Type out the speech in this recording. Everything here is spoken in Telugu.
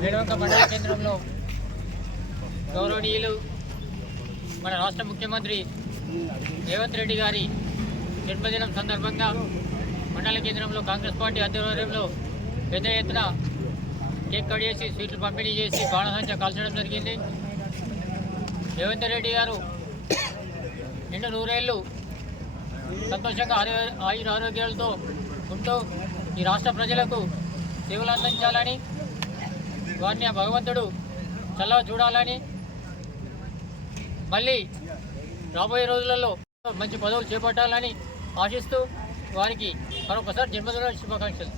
వేడుక మండల కేంద్రంలో గౌరవనీయులు మన రాష్ట్ర ముఖ్యమంత్రి రేవంత్ రెడ్డి గారి జన్మదినం సందర్భంగా మండల కేంద్రంలో కాంగ్రెస్ పార్టీ ఆధ్వర్యంలో పెద్ద ఎత్తున కేక్ కట్ చేసి స్వీట్లు పంపిణీ చేసి బాణసంచ కాల్చడం జరిగింది. రేవంత్ రెడ్డి గారు నిండు నూరేళ్ళు సంతోషంగా ఆయుర ఆరోగ్యాలతో ఉంటూ ఈ రాష్ట్ర ప్రజలకు సేవలు అందించాలని వారిని భగవంతుడు చల్లగా చూడాలని మళ్ళీ రాబోయే రోజులలో మంచి పదవులు చేపట్టాలని ఆశిస్తూ వారికి మరొకసారి జన్మదిన శుభాకాంక్షలు.